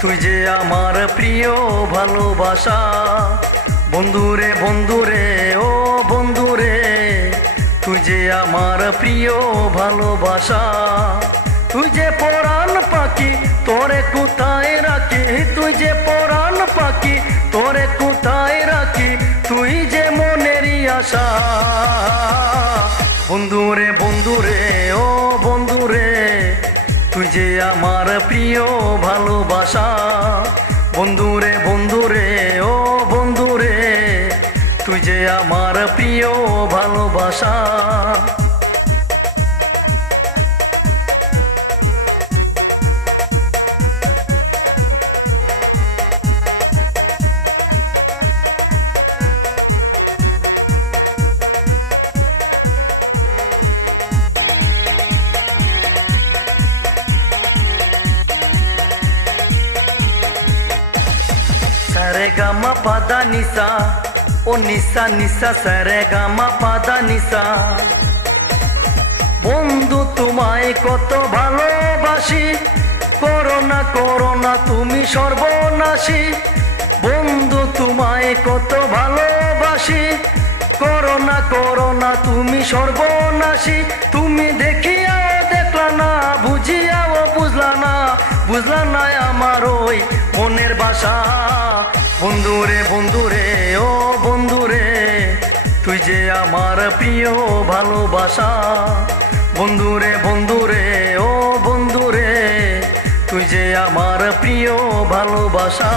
তুই যে আমার প্রিয় ভালোবাসা। বন্ধুরে বন্ধুরে ও বন্ধুরে, তুই যে আমার প্রিয় ভালোবাসা। তুই যে পরাণ পাখি তোরে কোথায় রাখি, তুই যে পরাণ পাখি তোরে কোথায় রাখি, তুই যে মনেরই আশা। বন্ধুরে বন্ধুরে ও বন্ধুরে, তুই যে আমার প্রিয় ভালোবাসা। বন্ধুরে বন্ধুরে ও বন্ধুরে, তুই যে আমার প্রিয় ভালোবাসা। সারে গামা পাদা নিসা, ও নিসা নিসা সারে গামা পাদা নিসা। বন্ধু তোমায় কত ভালোবাসি, করোনা করোনা তুমি সর্বনাশী। বন্ধু তোমায় কত ভালোবাসি, করোনা করোনা তুমি সর্বনাশী। তুমি দেখিয়াও দেখলা না, বুঝিয়াও বুঝলা না, বুঝলা না আমার ওই মনের বাসা। বন্ধুরে বন্ধুরে ও বন্ধুরে, তুই যে আমার প্রিয় ভালোবাসা। বন্ধুরে বন্ধুরে ও বন্ধুরে, তুই যে আমার প্রিয় ভালোবাসা।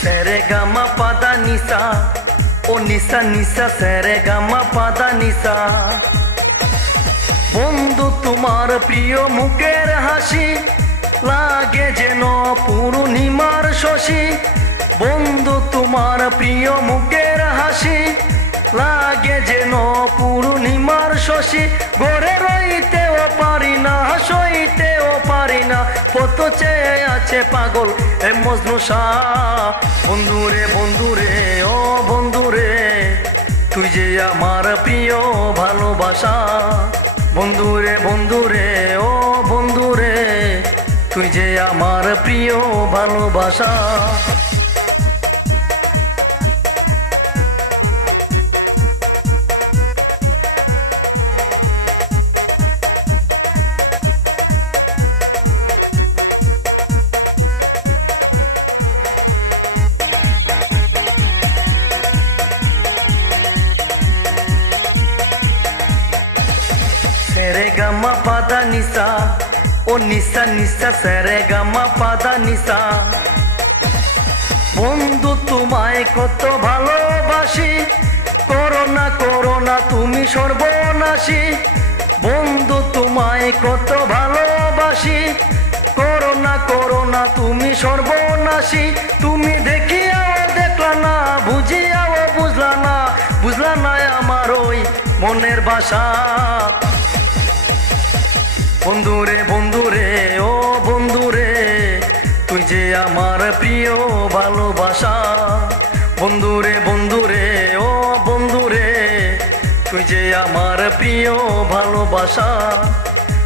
সেরে গামা পাদা নিসা, ও নিসা নিসা সেরে গামা পাদা নিসা। বন্ধু তোমার প্রিয় মুখের হাসি, লাগে যেন পূর্ণিমার শশী। বন্ধু তোমার প্রিয় মুখের হাসি, লাগে যেন পূর্ণিমার শশী। গড়ে রইতেও পারি না, সইতেও পারি না, কত চেয়ে আছে পাগল এ মজনু শাহ। বন্ধুরে বন্ধুরে ও বন্ধুরে, তুই যে আমার প্রিয় ভালোবাসা। বন্ধুরে বন্ধুরে ও বন্ধুরে, তুই যে আমার প্রিয় ভালোবাসা। সেরে গামা পাদা নিসা, ও নিসা নিসা সেরে গামা পাদা নিসা। বন্ধু তোমায় কত ভালোবাসি, করোনা করোনা তুমি সর্বনাশী। বন্ধু তোমায় কত ভালোবাসি, করোনা করোনা তুমি সর্বনাশী। তুমি দেখিয়াও দেখলা না, বুঝিয়াও বুঝলা না, বুঝলা না আমার ওই মনের বাসা। বন্ধুরে বন্ধুরে ও বন্ধুরে, তুই যে আমার প্রিয় ভালোবাসা। বন্ধুরে বন্ধুরে ও বন্ধুরে, তুই যে আমার প্রিয় ভালোবাসা।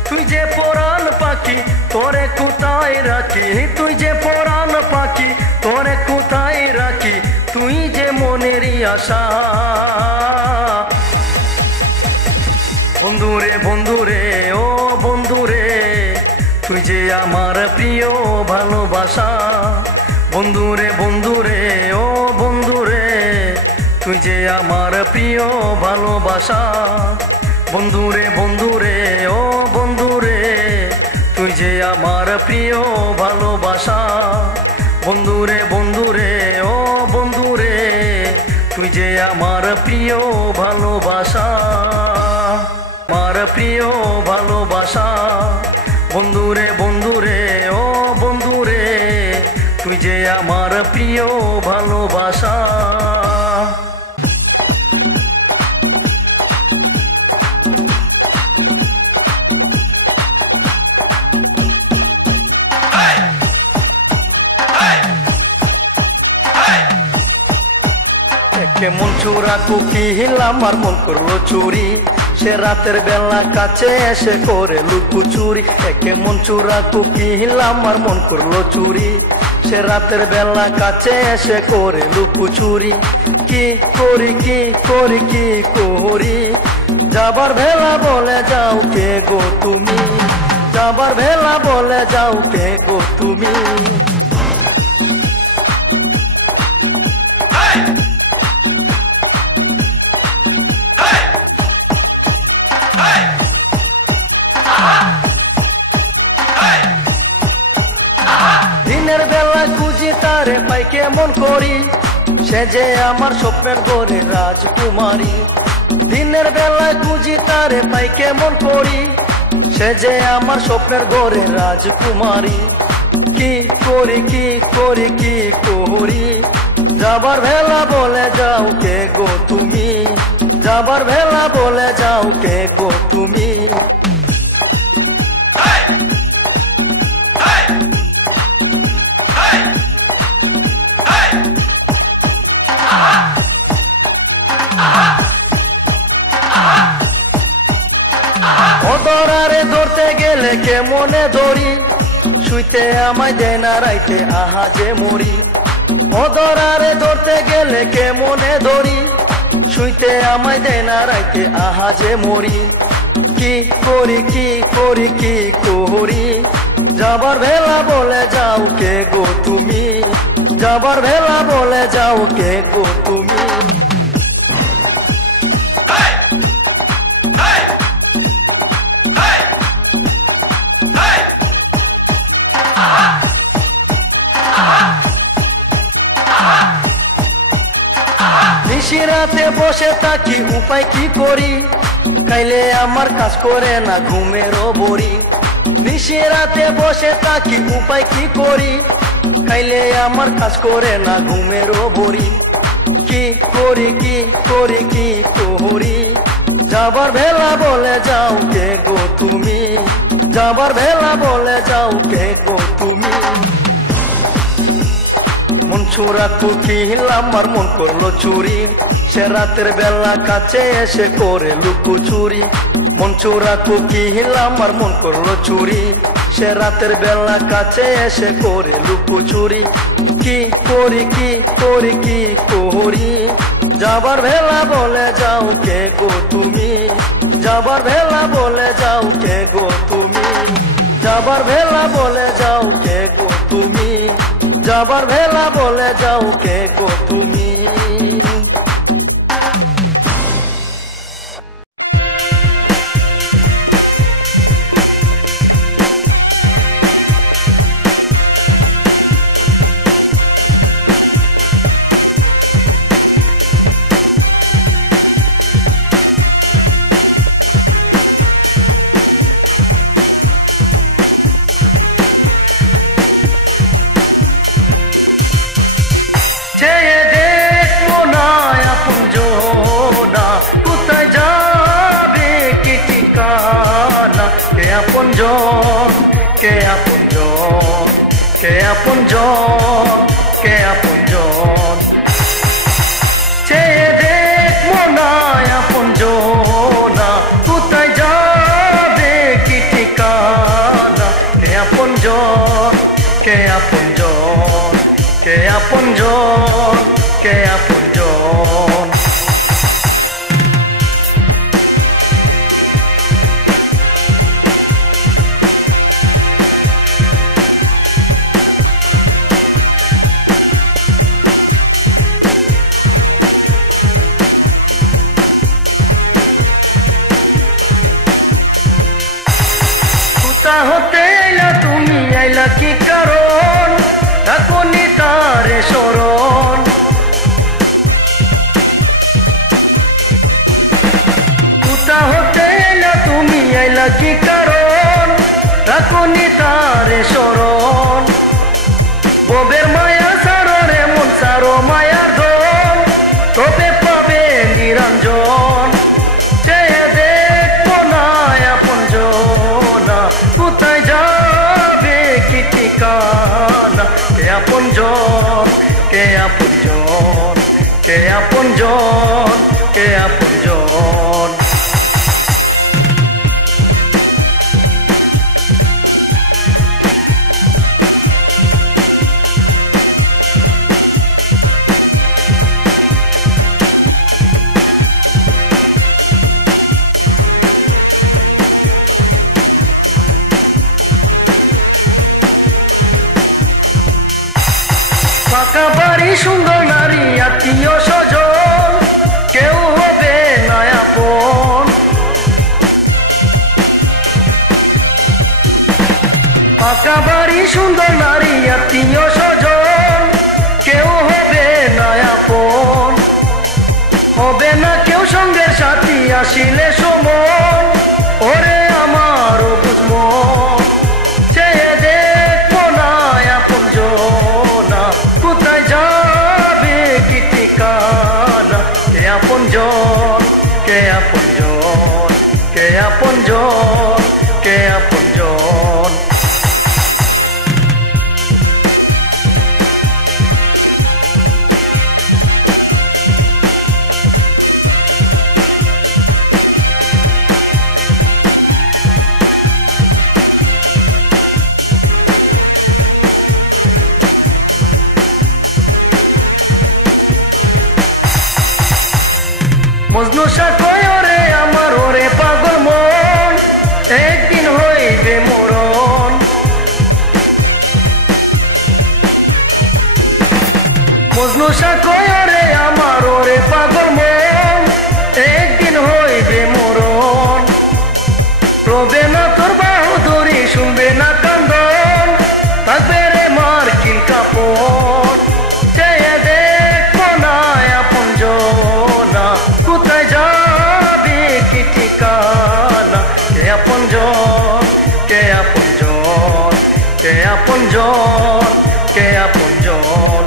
তুই যে পরাণ পাখি তোরে কোথায় রাখি, তুই যে পরাণ পাখি তোরে কোথায় রাখি, তুই যে মনেরই আশা। বন্ধুরে বন্ধুরে ও বন্ধুরে, তুই যে আমার প্রিয় ভালোবাসা। বন্ধুরে বন্ধুরে ও বন্ধুরে, তুই যে আমার প্রিয় ভালোবাসা। বন্ধুরে বন্ধুরে ও বন্ধুরে, তুই যে আমার প্রিয় ভালোবাসা। বন্ধুরে বন্ধুরে ও বন্ধুরে, তুই যে আমার প্রিয় ভালোবাসা, আমার প্রিয় ভালোবাসা। বন্ধুরে বন্ধুরে ও বন্ধুরে, তুই যে আমার প্রিয় ভালোবাসা। চূড়া কুকিল আমার মন করলো চুরি, সে রাতের বেলা কাছে এসে করে লুকোচুরি। একে মন চূড়া কুকিল আমার মন করলো চুরি, সে রাতের বেলা কাছে এসে করে লুকোচুরি। কি করি কি করি কি করি, যাবার ভেলা বলে যাও কে গো তুমি, যাবার ভেলা বলে যাও কে গো তুমি। দিনের বেলা খুঁজি তারে পাই কেমন করি, সে যে আমার স্বপ্নের ঘরে রাজকুমারী। দিনের বেলা খুঁজি তারে পাই কেমন করি, সে যে আমার স্বপ্নের ঘরে রাজকুমারী। কি করি কি করি কি করি, যাবার ভেলা বলে যাও কে গো তুমি, যাবার ভেলা বলে যাও কে গো তুমি। ধরারে ধরতে গেলে কেমনে ধরি, শুইতে আমায় দেয় না রাইতে আহা যে মরি। ধরারে ধরতে গেলে কেমনে ধরি, শুইতে আমায় দেয় না রাইতে আহা যে মরি। কি করি কি করি কি করি, যাবার ভেলা বলে যাও কে গো তুমি, যাবার ভেলা বলে যাও কে গো তুমি। নিশিরাতে বসে থাকি উপায় কি করি, খাইলে আমার কাজ করে না ঘুমেরও বড়ি। নিশিরাতে বসে থাকি উপায় কি করি, খাইলে আমার কাজ করে না ঘুমেরও বড়ি। কি করি কি করি কি করি, যাবার ভেলা বলে যাও কে গো তুমি, যাবার ভেলা বলে যাও কে গো তুমি। মন চূড়া কুকিল আমার মন করলো চুরি, সে রাতের বেলা কাছে এসে করে লুকোচুরি। মন চূড়া কুকিল আমার মন করলো চুরি, সে রাতের বেলা কাছে এসে করে লুকোচুরি। কি করি কি করি কি করি, যাবার ভেলা বলে যাও কে গো তুমি, যাবার ভেলা বলে যাও কে গো তুমি, যাবার ভেলা বলে যাও কে গো তুমি, যাবার ভেলা বলে যাও কে গো তুমি। চেয়ে দেখবো না আপন জনা, কোথায় যাবে কি ঠিকানা। কে আপন জন কে আপন জন কে আপন জন কে আপন জন। চেয়ে দেখবো না আপন জনা, কোথায় যাবে কি ঠিকানা। কে আপন জন কে আপন জন কে আপন জন কে আপন জন। কোথা হতে আইলা তুমি, আইলা কি কারণ, এখনই তারে শরণ। কোথা হতে আইলা তুমি, আইলা কি কারণ, এখনই তারে শরণ। ববের মায়া সাররে মন সারো মায়ার ধন, তবে পাবে নিরঞ্জন। চেয়ে দেখবো না আপন জনা, কোথায় যাবে কি ঠিকানা। সুন্দর নারী আত্মীয় স্বজন কেউ হবে না আপন, হবে না কেউ সঙ্গের সাথী আসিলে সমন। ওরে আমার বুঝমো চেয়ে দেখবো না আপন জনা, কোথায় যাবে কি ঠিকানা। কে আপন জন, কে আপন জন, কে আপন জন, কে আপন জন। মজনু শাহ কয় ওরে আমার ওরে পাগল মন, একদিন হইবে মরণ। মজনু শাহ কয় ওরে আমার ওরে পাগল মন, একদিন হইবে মরণ। রবে না তোর বাহুদুরি, শুনবে না কান্দন, থাকবে রে মার্কিন কাপড়। চেয়ে দেখবো না আপন জনা, কোথায় যাবে কি ঠিকানা। কে আপন জন, কে আপন জন, কে আপন জন, কে আপন জন।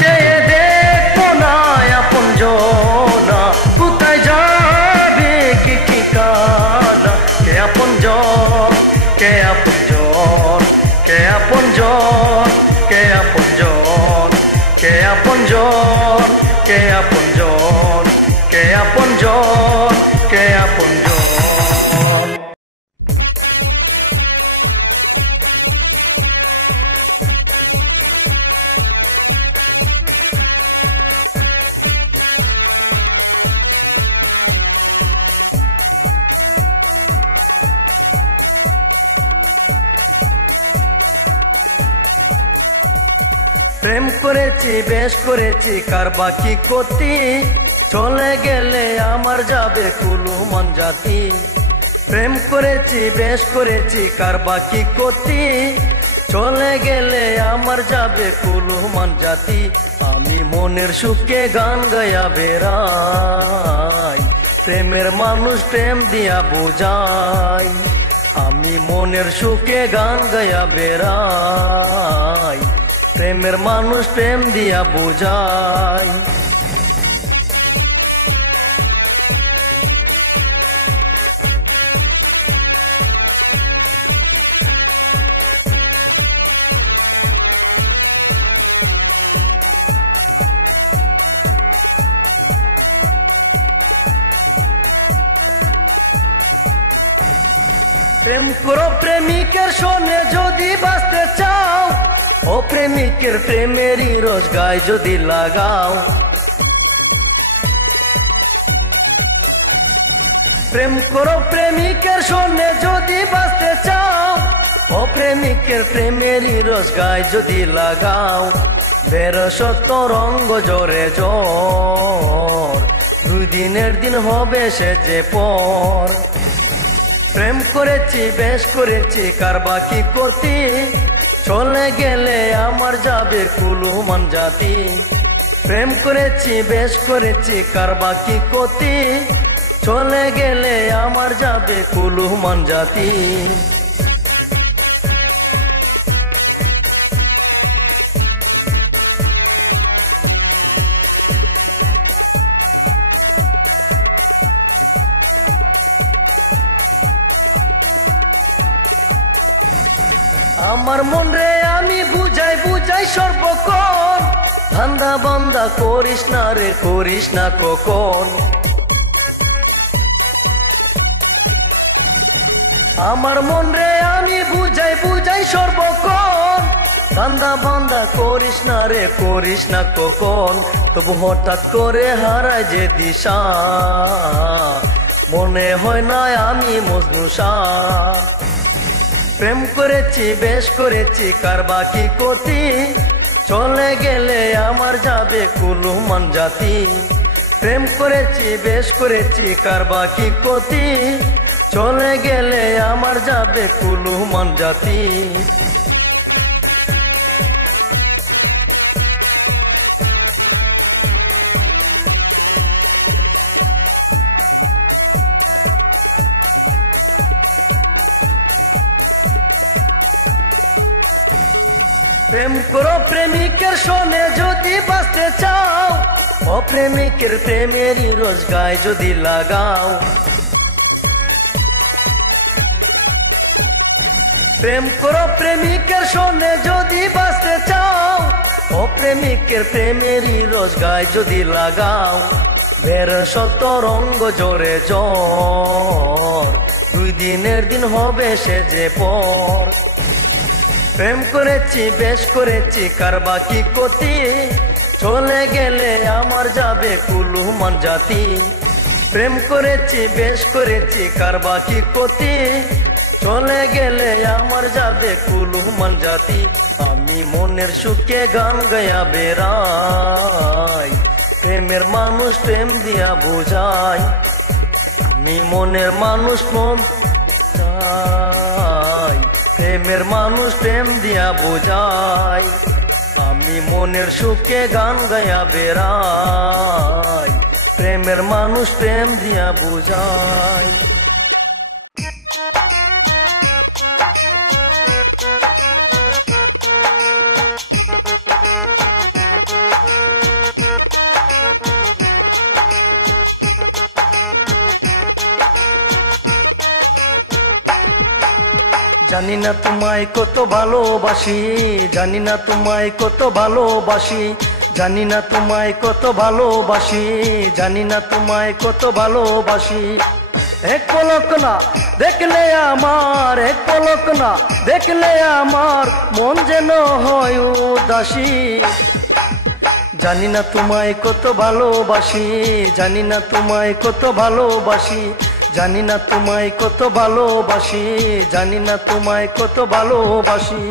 চেয়ে দেখবো না আপন জনা, কোথায় যাবে কি ঠিকানা। কে আপন জন, কে আপন জন, কে আপন জন, কে আপন জন, কে আপন জন, কে আপন জন, কে আপন জন, কে আপন জন। প্রেম করেছি বেশ করেছি কার বাকি ক্ষতি, চলে গেলে আমার যাবে কুলুমান জাতি। প্রেম করেছি বেশ করেছি কার বাকি ক্ষতি, চলে গেলে আমার যাবে কুলুমান জাতি। আমি মনের সুখে গান গায়া বেড়াই, প্রেমের মানুষ প্রেম দিয়া বুঝাই। আমি মনের সুখে গান গায়া বেড়াই, প্রেমের মানুষ প্রেম দিয়া বুঝাই। প্রেম করো প্রেমিকের শোনে যদি বাঁচতে চাও, ও প্রেমিকের প্রেমেরই রস গায় যদি লাগাও। প্রেম করো প্রেমিকের শোনে যদি বাঁচতে চাও, ও প্রেমিকের প্রেমেরই রস গায় যদি লাগাও। বেরসত রঙ্গ জোরে জ্বর, 2 দিনের দিন হবে সে যে পর। প্রেম করেছি বেশ করেছি কার বাকি ক্ষতি, চলে গেলে আমার যাবে কুলুমান জাতি। প্রেম করেছি বেশ করেছি কার বাকি ক্ষতি, চলে গেলে আমার যাবে কুলুমান জাতি। আমার মন রে আমি বুঝাই বুঝাই সর্বক্ষণ, ধান্দা বান্দা করিস না রে করিস না কখন। আমার মন রে আমি বুঝাই বুঝাই সর্বক্ষণ, ধান্দা বান্দা করিস না রে করিস না কখন। তবু হঠাৎ করে হারায় যে দিশা, মনে হয় না আমি মজনু শাহ। প্রেম করেছি বেশ করেছি কার বাকি ক্ষতি, চলে গেলে আমার যাবে কুলুমান জাতি। প্রেম করেছি বেশ করেছি কার বাকি ক্ষতি, চলে গেলে আমার যাবে কুলুমান জাতি। প্রেম করো প্রেমিকের শোনে যদি বাঁচতে চাও, অপ্রেমিকের প্রেমেরই রোজগায় যদি লাগাও। প্রেম করো প্রেমিকের শোনে যদি বাঁচতে চাও, অপ্রেমিকের প্রেমেরই রোজগায় যদি লাগাও। বের শত রঙ্গ জোরে জ্বর, 2 দিনের দিন হবে সে যে পর। প্রেম করেছি বেশ করেছি কারবা কি ক্ষতি, চলে গেলে আমার যাবে কুলুমান জাতি। প্রেম করেছি বেশ করেছি কারবা কি ক্ষতি, চলে গেলে আমার যাবে কুলুমান জাতি। আমি মনের সুখে গান গায়া বেড়াই, প্রেমের মানুষ প্রেম দিয়া বুঝাই। আমি মনের মানুষ মন চাই, প্রেমের মানুষ প্রেম দিয়া বুঝাই। আমি মনের সুখে গান গায়া বেড়াই, প্রেমের মানুষ প্রেম দিয়া বুঝাই। জানি না তোমায় কত ভালোবাসি, জানি না তোমায় কত ভালোবাসি, জানি না তোমায় কত ভালোবাসি, জানি না তোমায় কত ভালোবাসি। এক পলক না দেখলে আমার, এক পলক না দেখলে আমার মন যেন হয় উদাসী। জানি না তোমায় কত ভালোবাসি, জানি না তোমায় কত ভালোবাসি, জানি না তোমায় কত ভালোবাসি, জানি না তোমায় কত ভালোবাসি।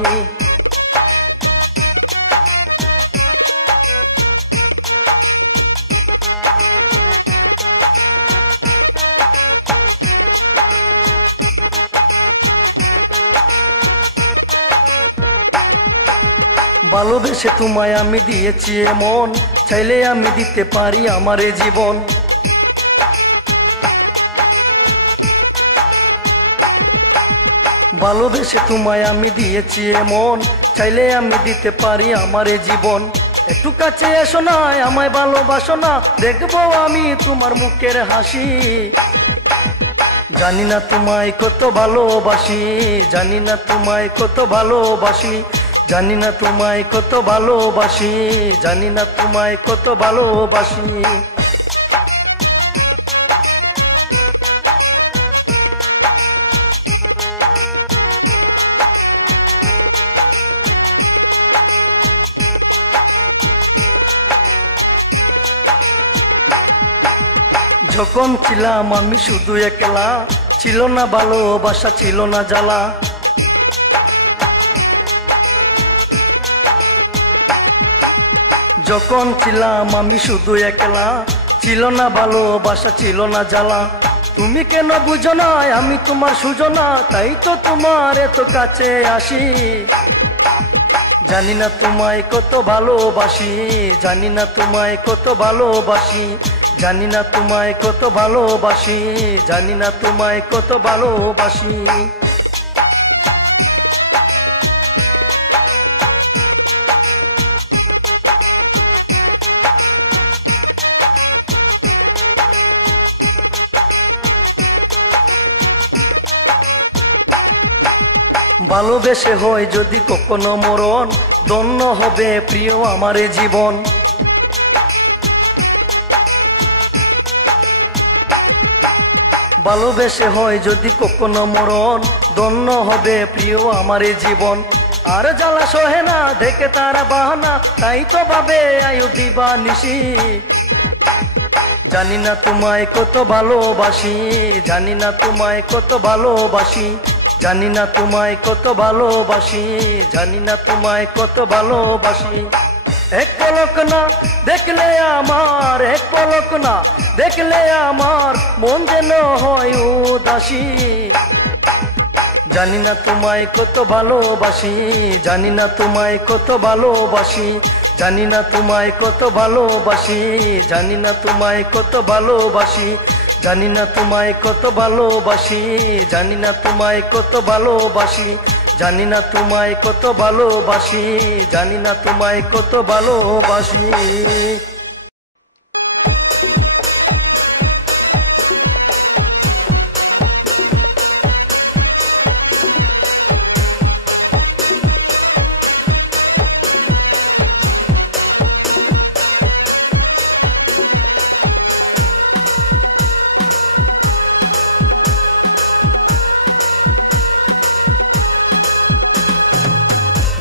ভালোবেসে তোমায় আমি দিয়েছি এমন, চাইলে আমি দিতে পারি আমার এ জীবন। ভালোবেসে তোমায় আমি দিয়েছি এমন, চাইলে আমি দিতে পারি আমার এ জীবন। একটু কাছে এসো না, আমায় ভালোবাসো না, দেখবো আমি তোমার মুখের হাসি। জানি না তোমায় কত ভালোবাসি, জানি না তোমায় কত ভালোবাসি, জানি না তোমায় কত ভালোবাসি, জানি না তোমায় কত ভালোবাসি। যখন ছিলাম আমি শুধু একলা, ছিল না ভালোবাসা ছিল না জ্বালা। যখন ছিলাম আমি শুধু একলা, ছিল না ভালোবাসা ছিল না জ্বালা। তুমি কেন বুঝো না আমি তোমার সুজনা, তাই তো তোমার এত কাছে আসি। জানি না তোমায় কত ভালোবাসি, জানি না তোমায় কত ভালোবাসি, জানি না তোমায় কত ভালোবাসি, জানি না তোমায় কত ভালোবাসি। ভালোবেসে হয় যদি কখনো মরণ, ধন্য হবে প্রিয় আমার জীবন। ভালোবেসে হয় যদি কখনো মরণ, ধন্য হবে প্রিয় আমার জীবন। আর জ্বালা সহে না দেখে তারা বাহানা, তাই তো ভাবে আয়ু দিবা নিশি। জানি না তোমায় কত ভালোবাসি, জানি না তোমায় কত ভালোবাসি, জানি না তোমায় কত ভালোবাসি, জানি না তোমায় কত ভালোবাসি। এক পলক না দেখলে আমার, এক পলক না দেখলে আমার মন যেন হয় উদাস। হাসি জানি না তোমায় কত ভালোবাসি জানি না তোমায় কত ভালোবাসি জানি না তোমায় কত ভালোবাসি জানি না তোমায় কত ভালোবাসি জানি না তোমায় কত ভালোবাসি জানি না তোমায় কত ভালোবাসি জানি না তোমায় কত ভালোবাসি জানি না তোমায় কত ভালোবাসি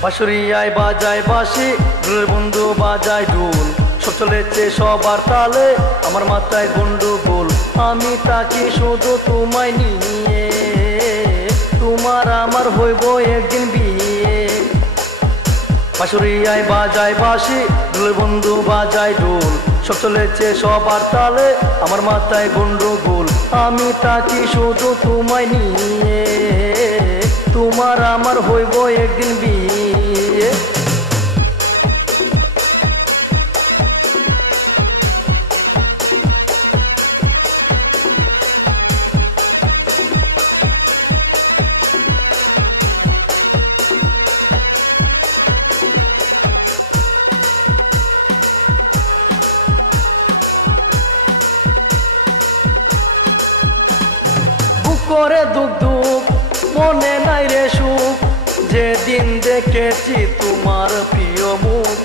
বাঁশুরিয়ায় বাজায় বাঁশি ঢোলের বন্ধু বাজায় ঢোল সব চলেছে সবার তালে আমার মাথায় গন্ডগোল আমি তাকে শুধু তোমায় নিয়ে তোমার আমার হইব একদিন বিয়ে বাঁশুরিয়ায় বাজায় বাঁশি ঢোলের বন্ধু বাজায় ঢোল সব চলেছে সবার তালে আমার মাথায় গন্ডগোল আমি তাকে শুধু তোমায় নিয়ে তোমার আমার হইব একদিন বিয়ে বুক করে দুঃখ দুঃখ মনে নাই রে সুখ যেদিন দেখেছি তোমার প্রিয় মুখ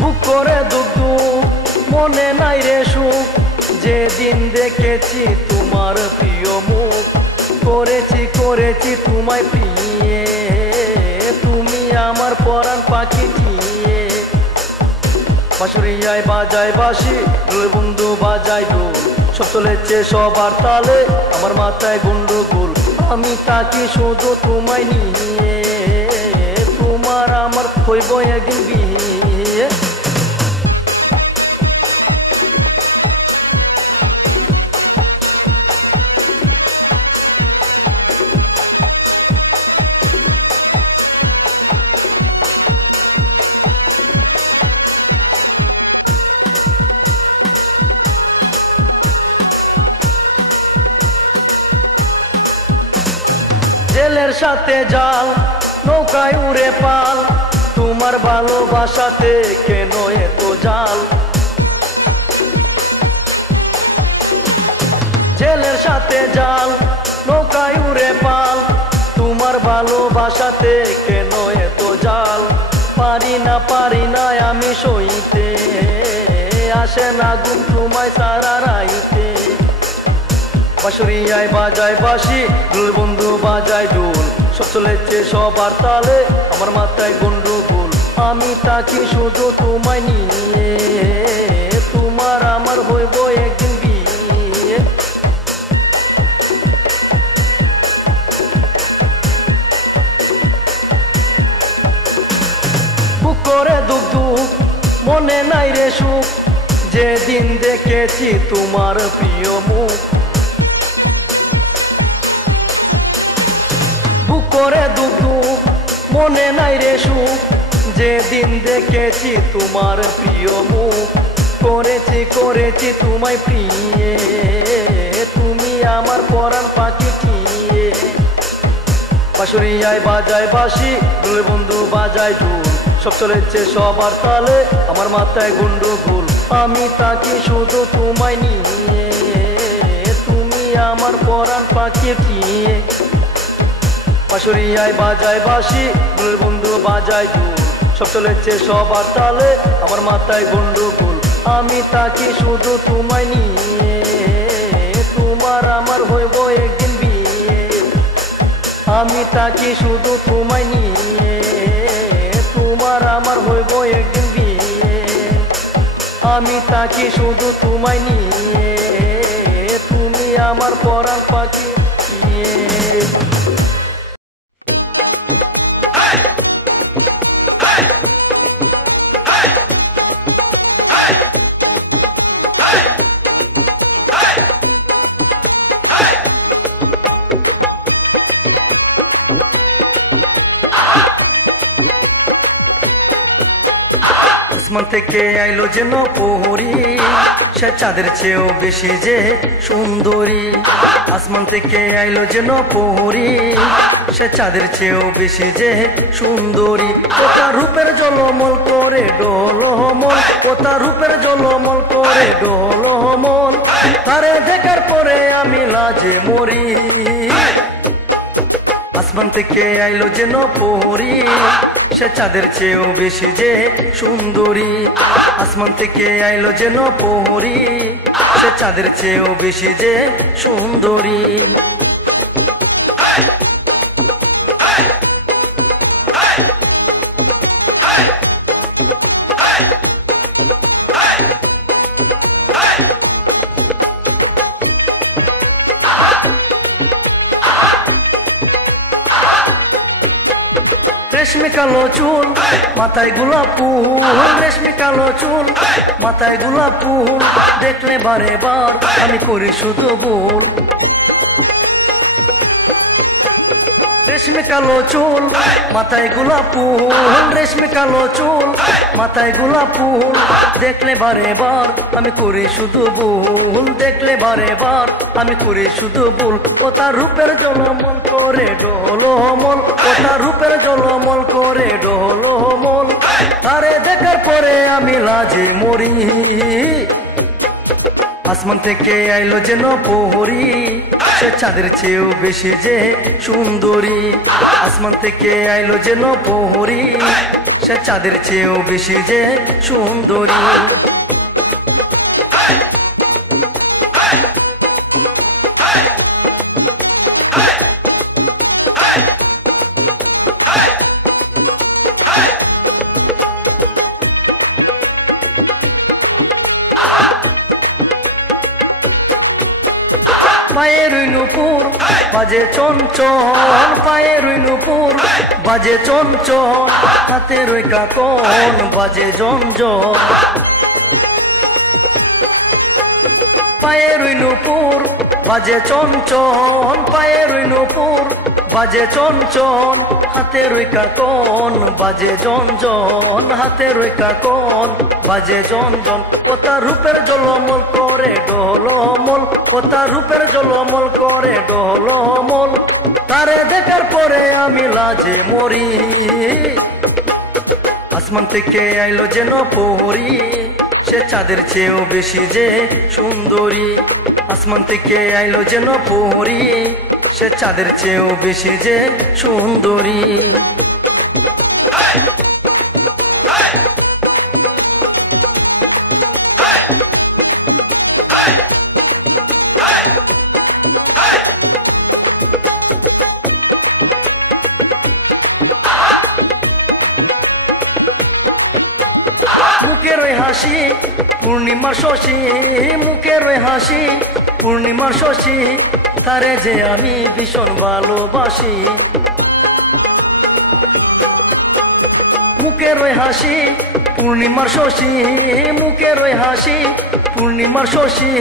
বুক করে দুঃখ দুঃখ মনে নাই রে সুখ যেদিন দেখেছি তোমার প্রিয় মুখ করেছি করেছি তোমায় প্রিয়ে তুমি আমার পরাণ পাখি চিয়ে বাঁশুরিয়ায় বাজায় বাঁশি ঢোলের বন্ধু বাজায় ঢোল সব চলেছে সবার তালে আমার মাথায় গন্ডগোল আমি তাকে শুধু তোমায় নিয়ে তোমার আমার হইব একদিন বিয়ে জেলের সাথে জাল নৌকায় উড়ে পাল তোমার ভালোবাসাতে কেন এত জাল জেলের সাথে জাল নৌকায় উড়ে পাল তোমার ভালোবাসাতে কেন এত জাল পারি না আমি সইতে আসে না ঘুম তোমায় সারা রাইতে বাঁশুরিয়ায় বাজায় বাঁশি ঢোলের বন্ধু বাজায় ঢোল সব চলেছে সবার তালে আমার মাথায় গন্ডগোল আমি তাকে শুধু তোমায় নিয়ে তোমার আমার হইব একদিন বিয়ে বুক করে দুঃখ দুঃখ মনে নাই রে সুখ যেদিন দেখেছি তোমার প্রিয় মুখ বুক করে দুঃখ দুঃখ মনে নাই রে সুখ যেদিন দেখেছি তোমার প্রিয় মুখ করেছি করেছি তোমায় প্রিয়ে তুমি আমার পরাণ পাখি চিয়ে বাঁশুরিয়ায় বাজায় বাঁশি ঢোলের বন্ধু বাজায় ঢোল সব চলেছে সবার তালে আমার মাথায় গন্ডগোল আমি তাকে শুধু তোমায় নিয়ে তুমি আমার পরাণ পাখি চিয়ে বাঁশুরিয়ায় বাজায় বাঁশি ঢোলের বন্ধু বাজায় ঢোল সব চলেছে সবার তালে আমার মাথায় গন্ডগোল আমি তাকে শুধু তোমায় নিয়ে তোমার আমার হইব একদিন বিয়ে আমি তাকে শুধু তোমায় নিয়ে তোমার আমার হইব একদিন বিয়ে আমি তাকে শুধু তোমায় নিয়ে তুমি আমার পরাণ পাখি আসমান থেকে আইলো যেন প্রহরী, সে চাঁদের চেয়েও বেশি যে সুন্দরী। আসমান থেকে আইলো যেন প্রহরী, সে চাঁদের চেয়েও বেশি যে সুন্দরী। ও তার রূপের জলমল করে ডোলমল, ও তার রূপের জলমল করে ডোলমল। তারে দেখার পরে আমি লাজে মরি। আসমান থেকে আইলো যেন প্রহরী, সে চাঁদের চেয়েও বেশি যে সুন্দরী। আসমান থেকে আইলো যেন প্রহরী, সে চাঁদের চেয়েও বেশি যে সুন্দরী। রেশমি কালো চুল মাথায় গোলাপ ফুল, রেশমি কালো চুল মাথায় গোলাপ ফুল। দেখলে বারে বার আমি করি শুধু ভুল। রেশমি কালো চুল মাথায় গোলাপ ফুল, রেশমি কালো চুল মাথায় গোলাপ ফুল। দেখলে বারে বার আমি করি শুধু ভুল, দেখলে বারে বার আমি করি শুধু ভুল। ও তার রূপের জলমল করে ডোলমল, ও তার রূপের জলমল করে ডোলমল। তারে দেখার পরে আমি লাজে মরি। আসমান থেকে আইলো যেন প্রহরী, সে চাঁদের চেয়েও বেশি যে সুন্দরী। আসমান থেকে আইলো যেন প্রহরী, সে চাঁদের চেয়েও বেশি যে সুন্দরী। পায়ের নূপুর বাজে চঞ্চল, পায়ের নূপুর বাজে চঞ্চল। হাতের কাকন বাজে জঞ্জল। পায়ের নূপুর বাজে চঞ্চল, পায়ের নূপুর বাজে চঞ্চল। হাতের কাকন বাজে জঞ্জন, হাতের কাকন বাজে জঞ্জন। ও তার রূপের জলমল করে ডোলমল, ও তার রূপের জলমল করে ডোলমল। তারে দেখার পরে আমি লাজে মরি। আসমান থেকে আইলো যেন প্রহরী, সে চাঁদের চেয়েও বেশি যে সুন্দরী। আসমান থেকে আইলো যেন প্রহরী, সে চাঁদের চেয়েও বেশি যে সুন্দরী। মুখের ওই হাসি পূর্ণিমার শশী, মুখের ওই হাসি পূর্ণিমার শশী। তারে যে আমি ভীষণ ভালোবাসি। মুখের ওই হাসি পূর্ণিমার শশী, মুখের ওই হাসি পূর্ণিমার শশী।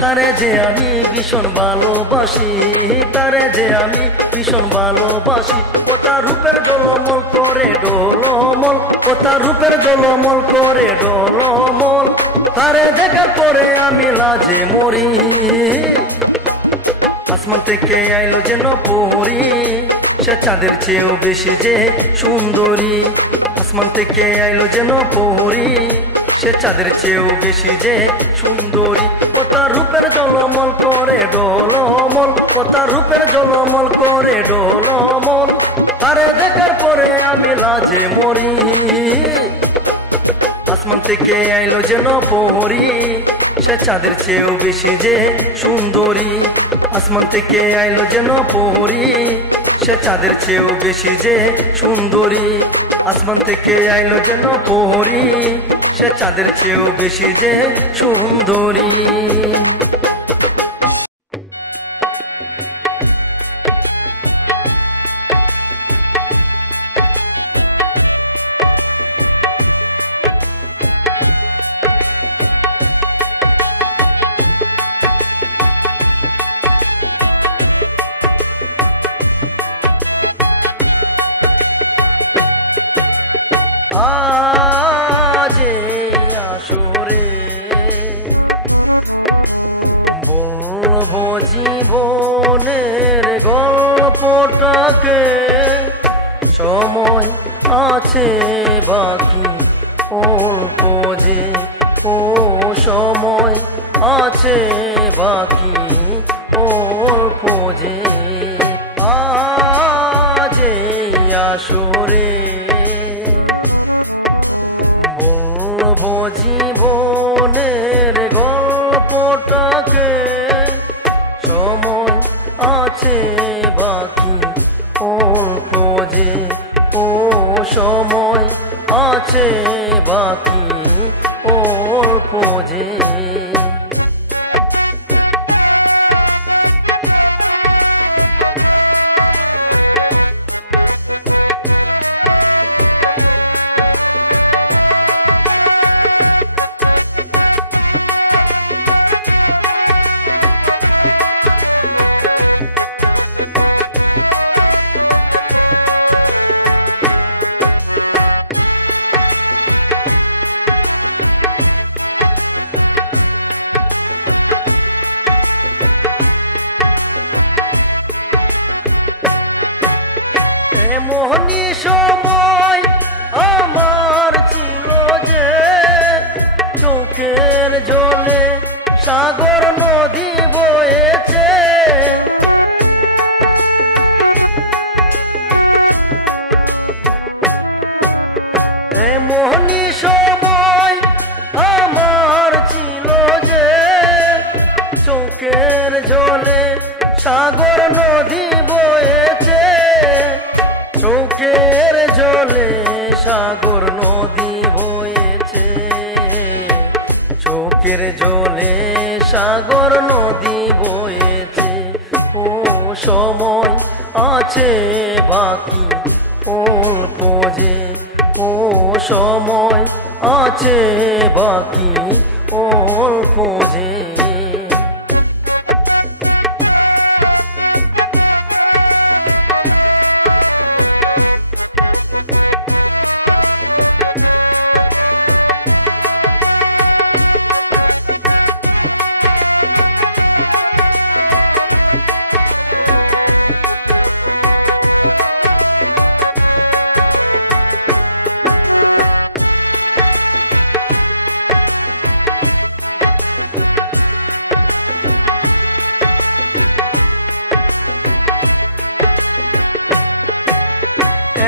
তারে যে আমি ভীষণ ভালোবাসি, তারে যে আমি ভীষণ ভালোবাসি। ও তার রূপের জলমল করে ডোলমল, ও তার রূপের জলমল করে ডোলমল। তারে দেখার পরে আমি লাজে মরি। আসমান থেকে আইলো যেন প্রহরী, সে চাঁদের চেয়েও বেশি যে সুন্দরী। আসমান থেকে আইলো যেন প্রহরী, সে চাঁদের চেয়েও বেশি যে সুন্দরী। ও তার রূপের জলমল করে ডোলমল, ও তার রূপের জলমল করে ডোলমল। তারে দেখার পরে আমি লাজে মরি। আসমান থেকে আইলো যেন প্রহরী, সে চাঁদের চেয়েও বেশি যে সুন্দরী। আসমান থেকে আইলো যেন প্রহরী, সে চাঁদের চেয়েও বেশি যে সুন্দরী। আসমান থেকে আইলো যেন প্রহরী, সে চাঁদের চেয়েও বেশি যে সুন্দরী। আজে জীবনের গল্পটাকে সময় আছে বাকি অল্প যে, ও সময় আছে বাকি অল্প যে, আজ এই আসরে বলবো জীবনের গল্পটাকে সময় আছে বাকি অল্প যে, ও সময় আছে বাকি অল্প যে। এমনই সময় আমার ছিল যে, চোখের জলে সাগর নদী বয়েছে, এমনই সময় আমার ছিল যে, চোখের জলে সাগর নদী বয়েছে, চোখের জলে সাগর নদী বয়েছে, চোখের জলে সাগর নদী বয়েছে, ও সময় আছে বাকি অল্প যে, ও সময় আছে বাকি অল্প যে।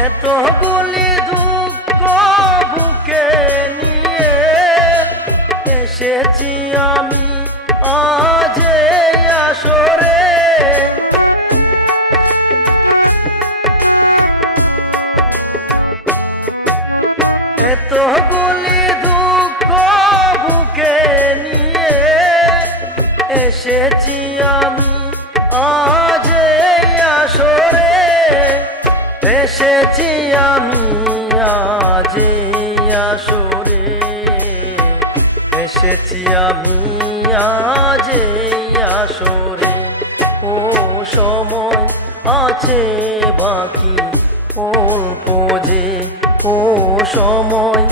এতগুলি দুঃখ বুকে নিয়ে এসেছি আমি আজ এই আসরে, এতগুলি দুঃখ বুকে নিয়ে এসেছি আমি আজ এই আসরে, এসেছি আমি আজ এই আসরে, এসেছি আমি আজ এই আসরে, ও সময় আছে বাকি অল্প যে, ও সময়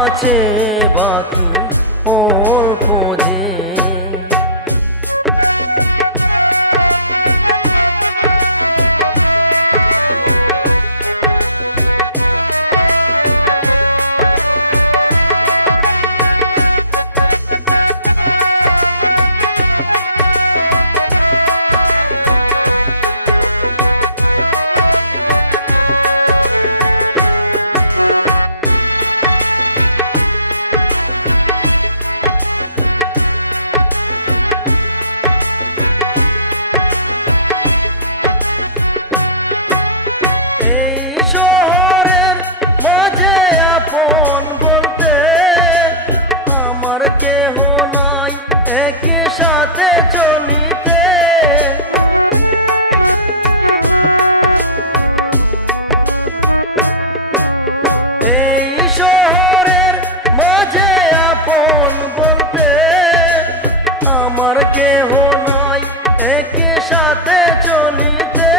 আছে বাকি অল্প যে। এই শহরের মাঝে আপন বলতে আমার কেহ নাই, একই সাথে চলিতে, এই শহরের মাঝে আপন বলতে আমার কেহ নাই, একই সাথে চলিতে,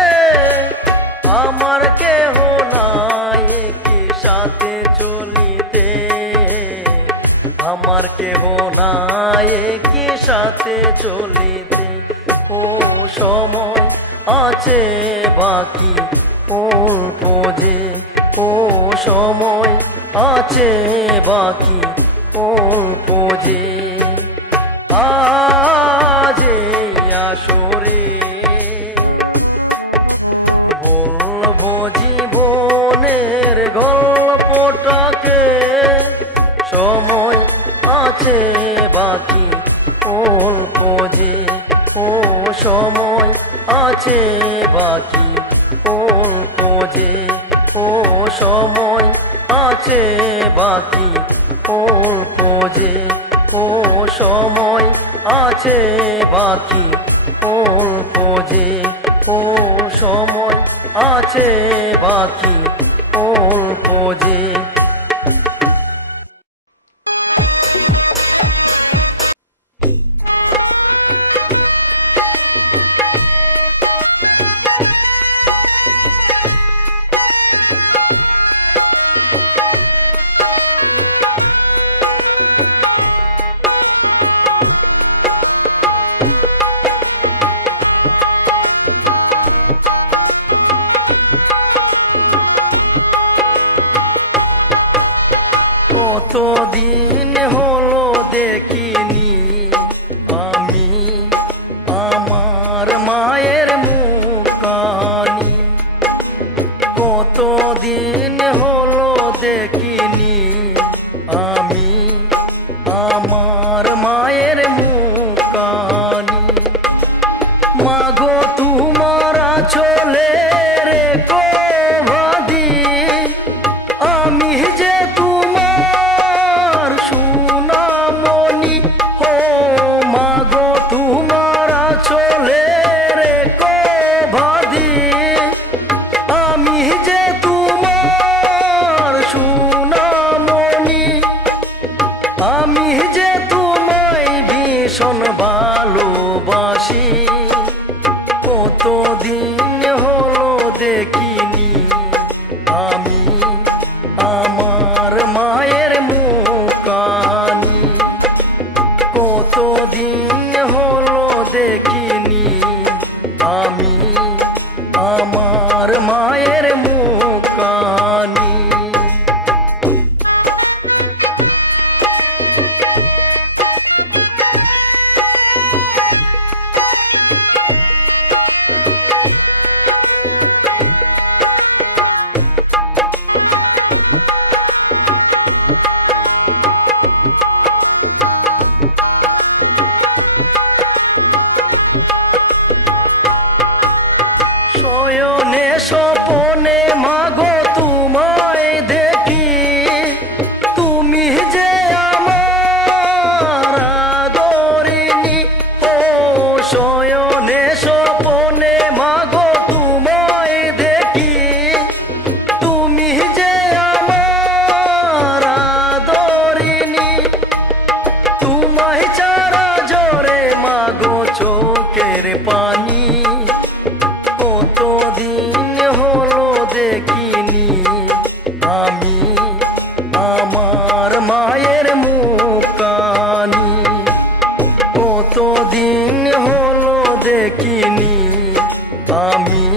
আমার কেহ নাই একই সাথে চলিতে, আমার কেহ নাই একই সাথে চলিতে, ও সময় আছে বাকি অল্প যে, ও সময় আছে বাকি অল্প যে। আজ এই আসরে বলবো জীবনের গল্পটাকে, সময় আছে বাকি অল্প যে, ও সময় আছে বাকি অল্প যে, ও সময় আছে বাকি অল্প যে, ও সময় আছে বাকি অল্প যে, ও সময় আছে বাকি অল্প যে। কতদিন হলো দেখিনি আমি আমার মায়ের মুখখানি, কতদিন হলো দেখিনি আমি আমার মায়ের মুখখানি। মাগো তোমার চলে রে কোভাদি, আমি যে সোনামণি, হো মাগো তোমার চলে রে কোভাদি, আমি যে তোমার সোনামণি, আমি যে তোমায় ভীষণ ভালোবাসি। কতদিন হলো দেখিনি আমি আমার মায়ের মুখখানি, কতদিন হলো দেখিনি আমি আমার মায়ের মুখখানি। শয়নে স্বপনে মাগো তোমায় দেখি, তুমি যে আমার আদরিণী, ও শয়নে স্বপনে মাগো তোমায় দেখি, তুমি যে আমার আদরিণী। তোমায় ছাড়া জোরে মাগো চোখের পানি, কতদিন হলো দেখিনি আমি আমার মায়ের মুখখানি, কতদিন হলো দেখিনি আমি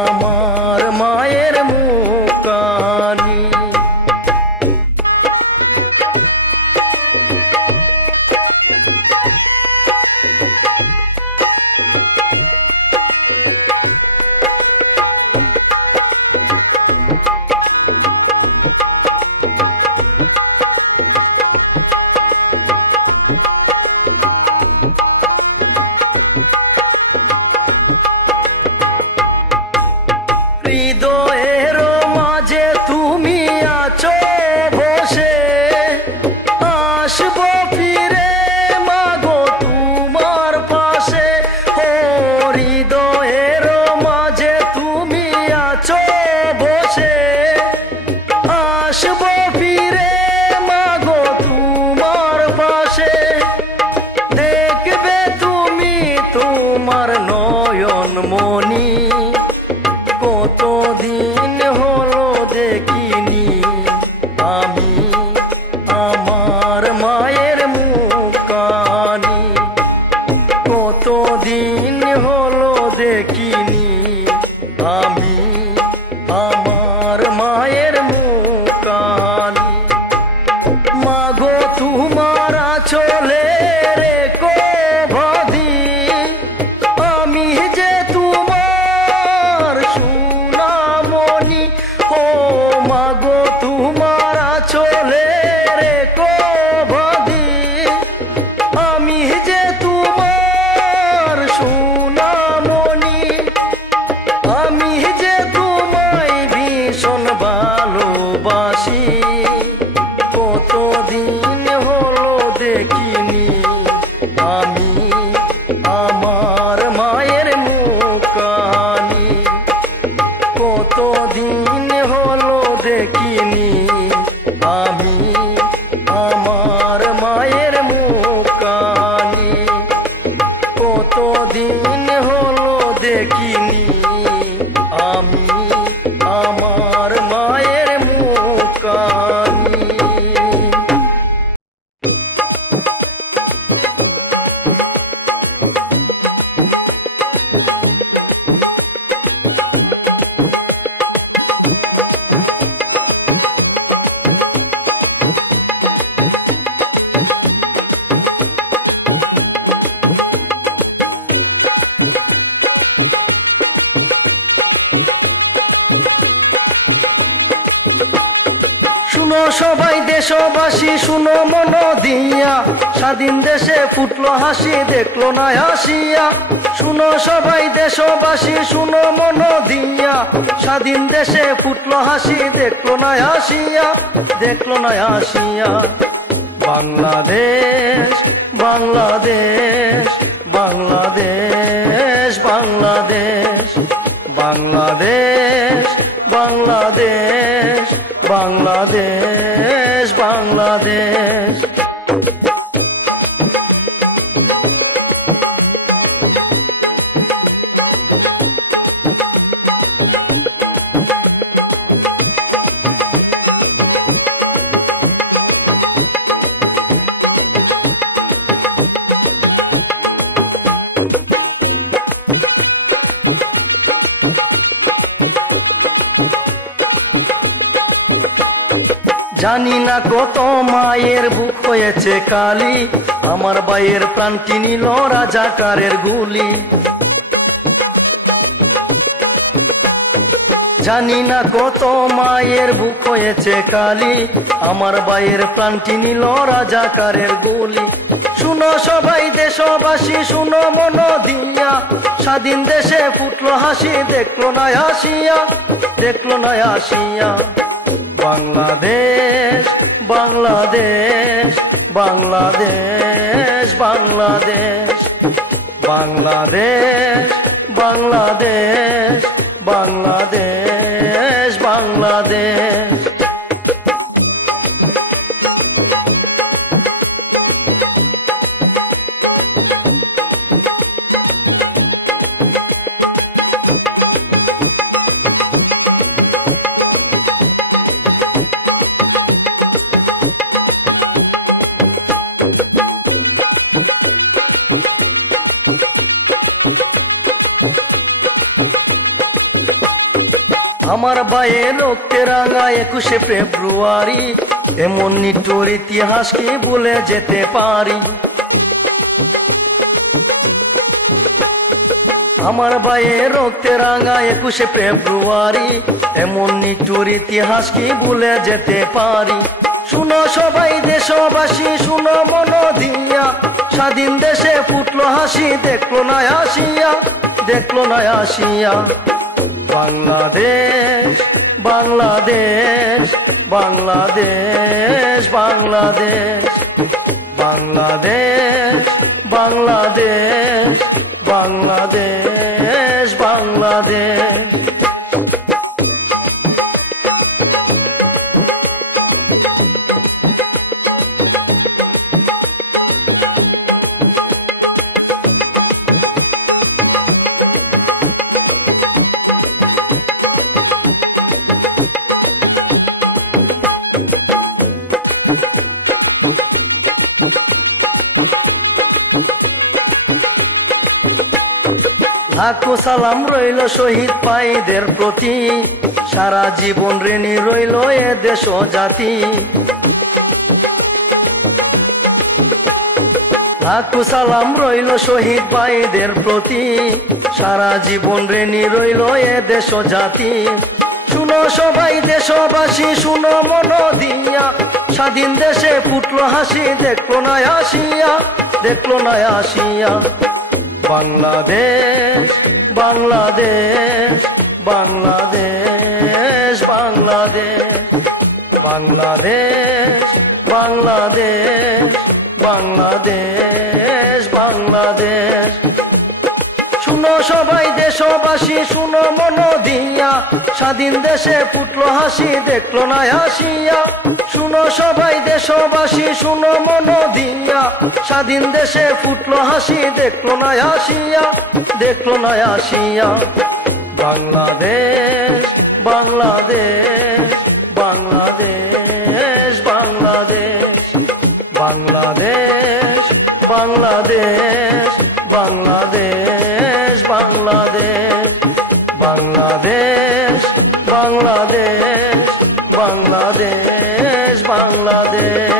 আমার মায়ের মুখখানি। আমি আমার মায়ের মুখখানি কতদিন হলো দেখিনি আমি আমার মায়ের মুখখানি কতদিন হলো দেখিনি আমি আমার মায়ের মুখখানি। শুনো সবাই দেশবাসী শুনো মন দিয়া স্বাধীন দেশে ফুটলো হাসি দেখলো না আসিয়া। শুনো সবাই দেশবাসী শুনো মন দিয়া স্বাধীন দেশে ফুটলো হাসি দেখলো না আসিয়া, দেখলো না আসিয়া। বাংলাদেশ বাংলাদেশ বাংলাদেশ বাংলাদেশ বাংলাদেশ বাংলাদেশ বাংলাদেশ বাংলাদেশ। জানি না কত মায়ের বুক হয়েছে কালি, আমার ভাইয়ের প্রাণটি নিল রাজাকারের গুলি। জানি না কত মায়ের বুক হয়েছে কালি, আমার ভাইয়ের প্রাণটি নিল রাজাকারের গুলি। শুনো সবাই দেশবাসী শুনো মন দিয়া স্বাধীন দেশে ফুটলো হাসি দেখলো না আসিয়া, দেখলো না আসিয়া। বাংলাদেশ বাংলাদেশ বাংলাদেশ বাংলাদেশ বাংলাদেশ বাংলাদেশ বাংলাদেশ বাংলাদেশ। আমার ভাইয়ের রক্তে রাঙা 21শে ফেব্রুয়ারি, এমন নিষ্ঠুর ইতিহাস কি ভুলে যেতে পারি। আমার ভাইয়ের রক্তে রাঙা 21শে ফেব্রুয়ারি, এমন নিষ্ঠুর ইতিহাস কি ভুলে যেতে পারি। শুনো সবাই দেশবাসী শুনো মন দিয়া স্বাধীন দেশে ফুটলো হাসি দেখলো না আসিয়া, দেখলো না আসিয়া। বাংলাদেশ বাংলাদেশ বাংলাদেশ বাংলাদেশ বাংলাদেশ বাংলাদেশ বাংলাদেশ বাংলাদেশ। লাখো সালাম রইল শহীদ ভাইদের প্রতি, সারা জীবন ঋণী রইল এ দেশ ও জাতি। লাখো সালাম রইল শহীদ ভাইদের প্রতি, সারা জীবন ঋণী রইল এ দেশ ও জাতি। শুনো সবাই দেশবাসী শুনো মন দিয়া স্বাধীন দেশে ফুটলো হাসি দেখলো না আসিয়া, দেখলো না আসিয়া। বাংলাদেশ বাংলাদেশ বাংলাদেশ বাংলাদেশ বাংলাদেশ বাংলাদেশ বাংলাদেশ। বাংলাদেশ। শুনো সবাই দেশবাসী, শুনো মন দিয়া, স্বাধীন দেশে ফুটলো হাসি, দেখলো না আসিয়া। শুনো সবাই দেশবাসী, শুনো মন দিয়া, স্বাধীন দেশে ফুটলো হাসি, দেখলো না আসিয়া, দেখলো না আসিয়া। বাংলাদেশ বাংলাদেশ বাংলাদেশ বাংলাদেশ বাংলাদেশ বাংলাদেশ বাংলাদেশ বাংলাদেশ বাংলাদেশ বাংলাদেশ বাংলাদেশ বাংলাদেশ।